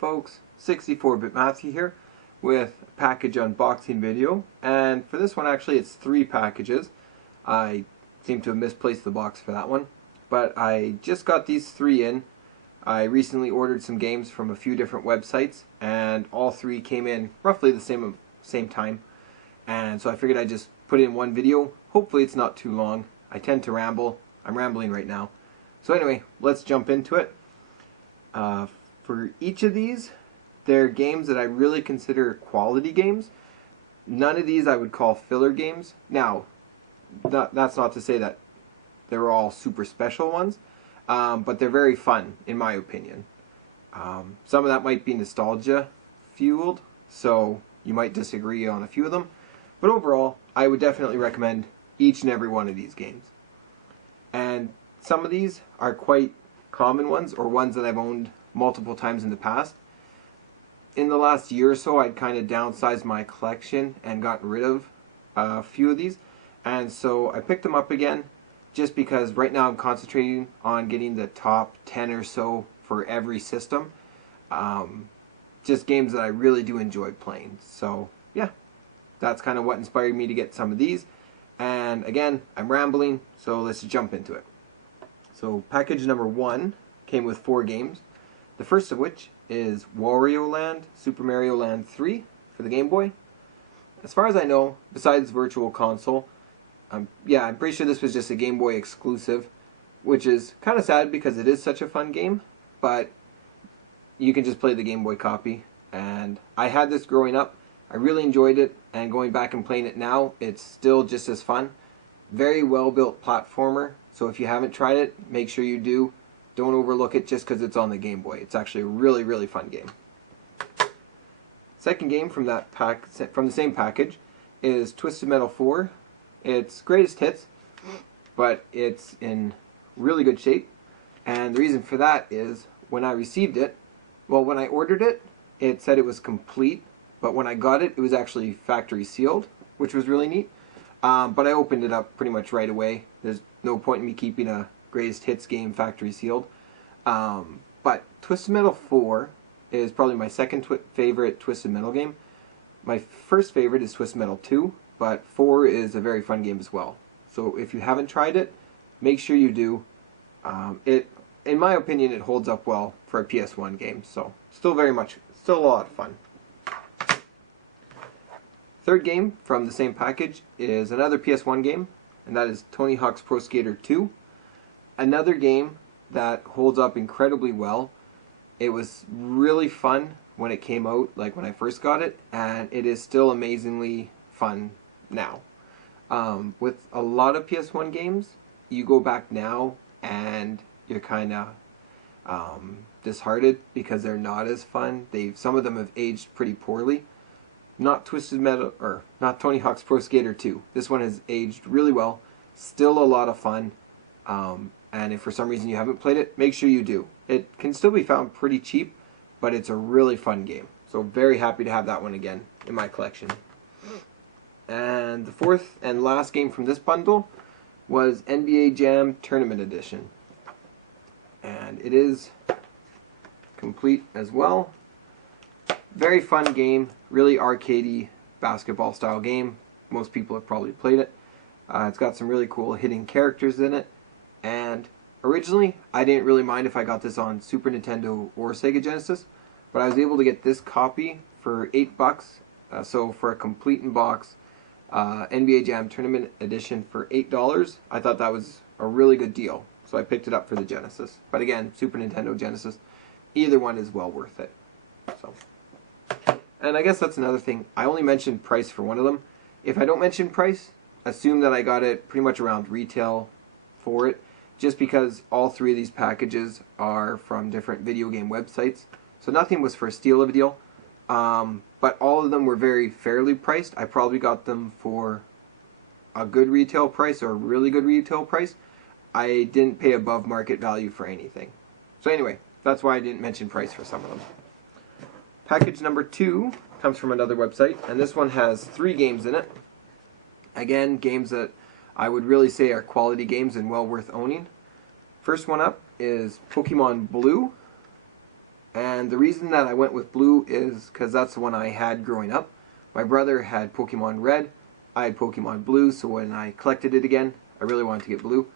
folks, 64-Bit Matthew here with a package unboxing video, and for this one actually it's 3 packages. I seem to have misplaced the box for that one, but I just got these 3 in. I recently ordered some games from a few different websites and all 3 came in roughly the same time, and so I figured I'd just put in one video. Hopefully it's not too long. I tend to ramble. I'm rambling right now. So anyway, let's jump into it. For each of these, they're games that I really consider quality games. None of these I would call filler games. Now, that's not to say that they're all super special ones, but they're very fun, in my opinion. Some of that might be nostalgia fueled, so you might disagree on a few of them, but overall, I would definitely recommend each and every one of these games. And some of these are quite common ones, or ones that I've owned multiple times in the past. In the last year or so, I'd kind of downsized my collection and gotten rid of a few of these, and so I picked them up again just because right now I'm concentrating on getting the top 10 or so for every system. Just games that I really do enjoy playing. So yeah, that's kind of what inspired me to get some of these. And again, I'm rambling, so let's jump into it. So package number 1 came with 4 games. The first of which is Wario Land, Super Mario Land 3 for the Game Boy. As far as I know, besides Virtual Console, I'm pretty sure this was just a Game Boy exclusive, which is kind of sad because it is such a fun game, but you can just play the Game Boy copy. And I had this growing up. I really enjoyed it, and going back and playing it now, it's still just as fun. Very well built platformer, so if you haven't tried it, make sure you do. Don't overlook it just because it's on the Game Boy. It's actually a really, really fun game. Second game from the same package is Twisted Metal 4. It's greatest hits, but it's in really good shape. And the reason for that is when I received it, well, when I ordered it, it said it was complete, but when I got it, it was actually factory sealed, which was really neat. But I opened it up pretty much right away. There's no point in me keeping a greatest hits game factory sealed. But Twisted Metal 4 is probably my second favorite Twisted Metal game. My first favorite is Twisted Metal 2, but 4 is a very fun game as well. So if you haven't tried it, make sure you do. In my opinion, it holds up well for a PS1 game, so still a lot of fun. Third game from the same package is another PS1 game, and that is Tony Hawk's Pro Skater 2. Another game that holds up incredibly well. It was really fun when it came out, like when I first got it, and it is still amazingly fun now. With a lot of PS1 games, you go back now and you're kind of disheartened because they're not as fun. Some of them have aged pretty poorly. Not Tony Hawk's Pro Skater 2. This one has aged really well. Still a lot of fun. And if for some reason you haven't played it, make sure you do. It can still be found pretty cheap, but it's a really fun game. So very happy to have that one again in my collection. And the fourth and last game from this bundle was NBA Jam Tournament Edition. And it is complete as well. Very fun game, really arcadey basketball style game. Most people have probably played it. It's got some really cool hidden characters in it. And originally, I didn't really mind if I got this on Super Nintendo or Sega Genesis, but I was able to get this copy for $8. So for a complete in box NBA Jam Tournament Edition for $8, I thought that was a really good deal. So I picked it up for the Genesis. But again, Super Nintendo, Genesis, either one is well worth it. So. And I guess that's another thing. I only mentioned price for one of them. If I don't mention price, assume that I got it pretty much around retail for it, just because all 3 of these packages are from different video game websites. So nothing was for a steal of a deal. But all of them were very fairly priced. I probably got them for a good retail price or a really good retail price. I didn't pay above market value for anything. So anyway, that's why I didn't mention price for some of them. Package number 2 comes from another website, and this one has 3 games in it. Again, games that I would really say are quality games and well worth owning. First one up is Pokemon Blue. And the reason that I went with blue is because that's the one I had growing up. My brother had Pokemon Red, I had Pokemon Blue, so when I collected it again, I really wanted to get blue.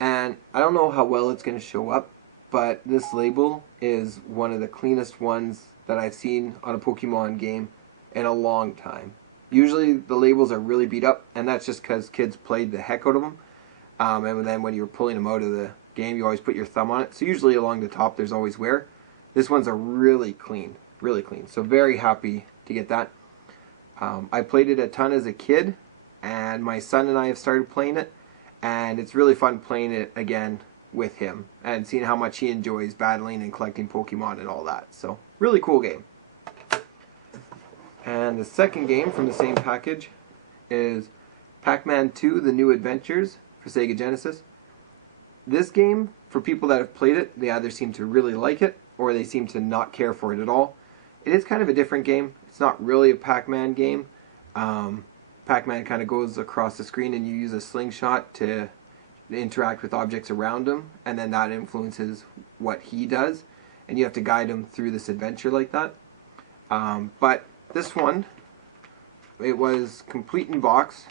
And I don't know how well it's going to show up, but this label is one of the cleanest ones that I've seen on a Pokemon game in a long time. Usually the labels are really beat up, and that's just because kids played the heck out of them. And then when you're pulling them out of the game, you always put your thumb on it. So usually along the top there's always wear. This one's a really clean, really clean. So very happy to get that. I played it a ton as a kid, and my son and I have started playing it, and it's really fun playing it again with him and seeing how much he enjoys battling and collecting Pokemon and all that. So really cool game. And the second game from the same package is Pac-Man 2: The New Adventures for Sega Genesis. This game, for people that have played it, they either seem to really like it or they seem to not care for it at all. It is kind of a different game. It's not really a Pac-Man game. Pac-Man kind of goes across the screen and you use a slingshot to interact with objects around him, and then that influences what he does, and you have to guide him through this adventure like that. But this one, it was complete in box.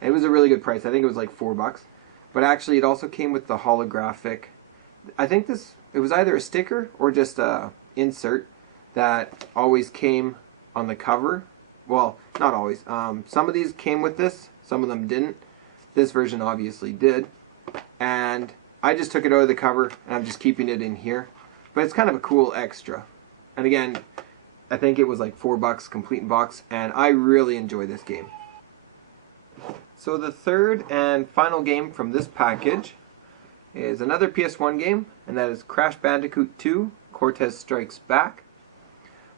It was a really good price. I think it was like $4. But actually it also came with the holographic, I think it was either a sticker or just a insert that always came on the cover. Well, not always. Some of these came with this, some of them didn't. This version obviously did. And I just took it out of the cover and I'm just keeping it in here. But it's kind of a cool extra. And again, I think it was like $4 complete in box, and I really enjoy this game. So the third and final game from this package is another PS1 game, and that is Crash Bandicoot 2: Cortez Strikes Back.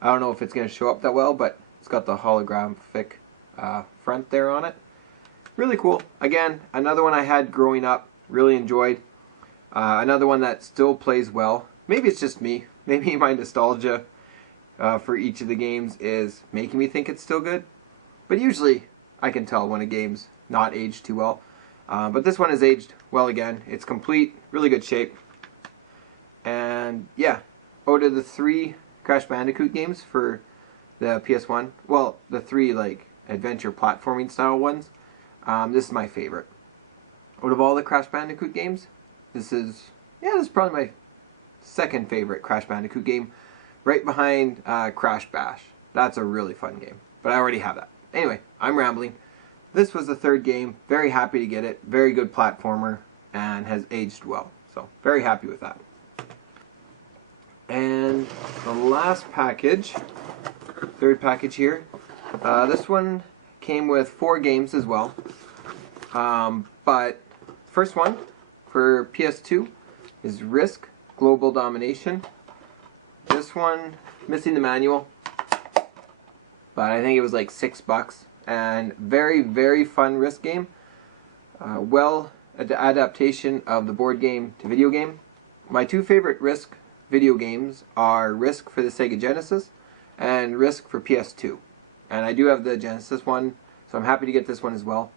I don't know if it's going to show up that well, but it's got the holographic front there on it. Really cool. Again, another one I had growing up, really enjoyed. Another one that still plays well. Maybe it's just me. Maybe my nostalgia for each of the games is making me think it's still good. But usually I can tell when a game's not aged too well. But this one is aged well again. It's complete, really good shape. And yeah, out of the 3 Crash Bandicoot games for the PS1, well, the 3 like adventure platforming style ones, this is my favorite. Out of all the Crash Bandicoot games, this is probably my second favorite Crash Bandicoot game, right behind Crash Bash. That's a really fun game, but I already have that. Anyway, I'm rambling. This was the third game. Very happy to get it. Very good platformer and has aged well. So very happy with that. And the last package, third package here. This one came with 4 games as well. But first one for PS2 is Risk Global Domination. This one, missing the manual, but I think it was like $6. And very, very fun Risk game. Well, adaptation of the board game to video game. My 2 favorite Risk video games are Risk for the Sega Genesis and Risk for PS2. And I do have the Genesis one, so I'm happy to get this one as well.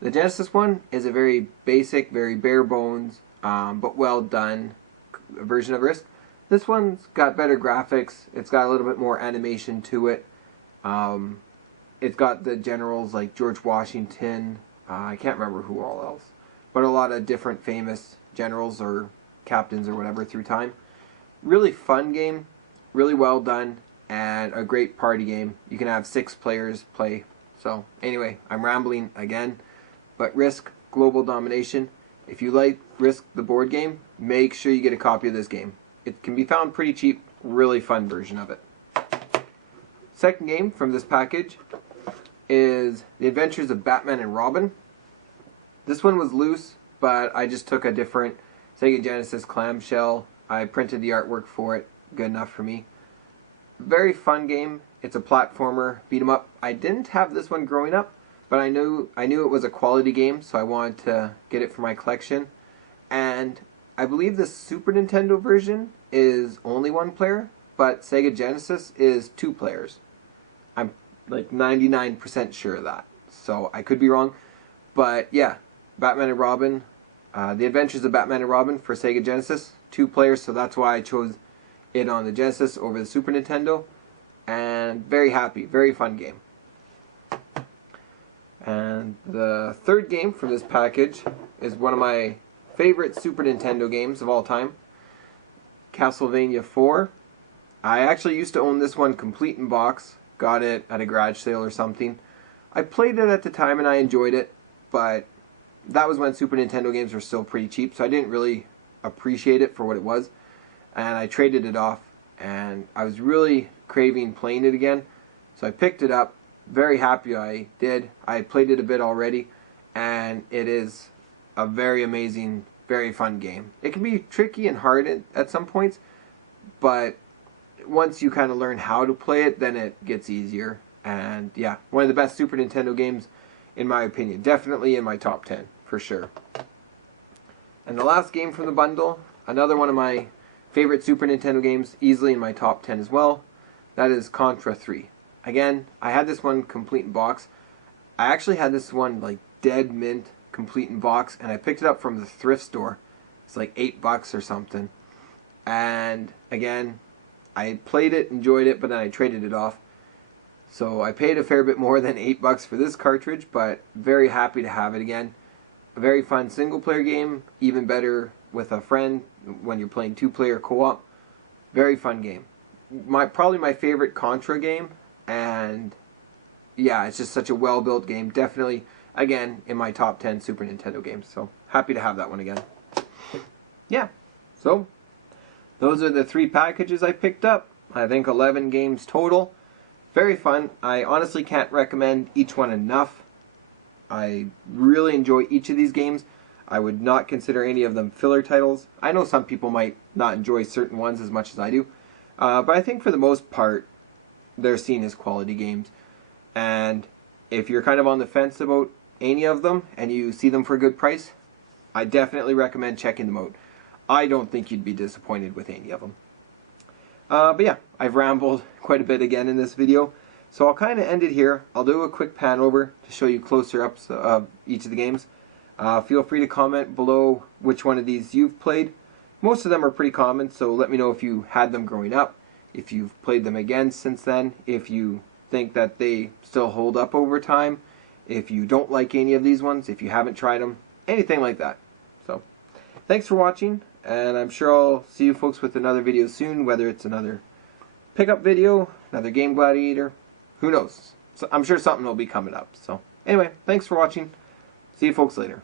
The Genesis one is a very basic, very bare bones, but well done version of Risk. This one's got better graphics. It's got a little bit more animation to it. It's got the generals like George Washington. I can't remember who all else, but a lot of different famous generals or captains or whatever through time. Really fun game, really well done, and a great party game. You can have 6 players play. So anyway, I'm rambling again, but Risk Global Domination. If you like Risk the board game, make sure you get a copy of this game. It can be found pretty cheap. Really fun version of it. Second game from this package is The Adventures of Batman and Robin. This one was loose, but I just took a different Sega Genesis clamshell. I printed the artwork for it. Good enough for me. Very fun game. It's a platformer, beat 'em up. I didn't have this one growing up, but I knew it was a quality game, so I wanted to get it for my collection. And I believe the Super Nintendo version is only 1 player, but Sega Genesis is 2 players. I'm like 99% sure of that. So I could be wrong. But yeah, Batman and Robin, The Adventures of Batman and Robin for Sega Genesis, 2 players, so that's why I chose it on the Genesis over the Super Nintendo, and very happy, very fun game. And the third game from this package is one of my favorite Super Nintendo games of all time, Castlevania 4. I actually used to own this one complete in box, got it at a garage sale or something. I played it at the time and I enjoyed it, but that was when Super Nintendo games were still pretty cheap, so I didn't really appreciate it for what it was, and I traded it off, and I was really craving playing it again, so I picked it up. Very happy I did. I played it a bit already, and it is a very amazing, very fun game. It can be tricky and hard at some points, but once you kind of learn how to play it, then it gets easier. And yeah, one of the best Super Nintendo games in my opinion. Definitely in my top 10, for sure. And the last game from the bundle, another one of my favorite Super Nintendo games, easily in my top 10 as well. That is Contra 3. Again, I had this one complete in box. I actually had this one like dead mint, complete in box, and I picked it up from the thrift store. It's like $8 or something. And again, I played it, enjoyed it, but then I traded it off. So I paid a fair bit more than $8 for this cartridge, but very happy to have it again. A very fun single player game, even better with a friend when you're playing two-player co-op. Very fun game. Probably my favorite Contra game, and yeah, it's just such a well-built game. Definitely, again, in my top 10 Super Nintendo games. So happy to have that one again. Yeah, so those are the 3 packages I picked up. I think 11 games total. Very fun. I honestly can't recommend each one enough. I really enjoy each of these games. I would not consider any of them filler titles. I know some people might not enjoy certain ones as much as I do. But I think for the most part, they're seen as quality games. And if you're kind of on the fence about any of them and you see them for a good price, I definitely recommend checking them out. I don't think you'd be disappointed with any of them. But yeah, I've rambled quite a bit again in this video, so I'll kind of end it here. I'll do a quick pan over to show you closer ups of each of the games. Feel free to comment below which one of these you've played. Most of them are pretty common, so let me know if you had them growing up, if you've played them again since then, if you think that they still hold up over time, if you don't like any of these ones, if you haven't tried them, anything like that. So, thanks for watching. And I'm sure I'll see you folks with another video soon, whether it's another pickup video, another Game Gladiator, who knows. So I'm sure something will be coming up. So anyway, thanks for watching. See you folks later.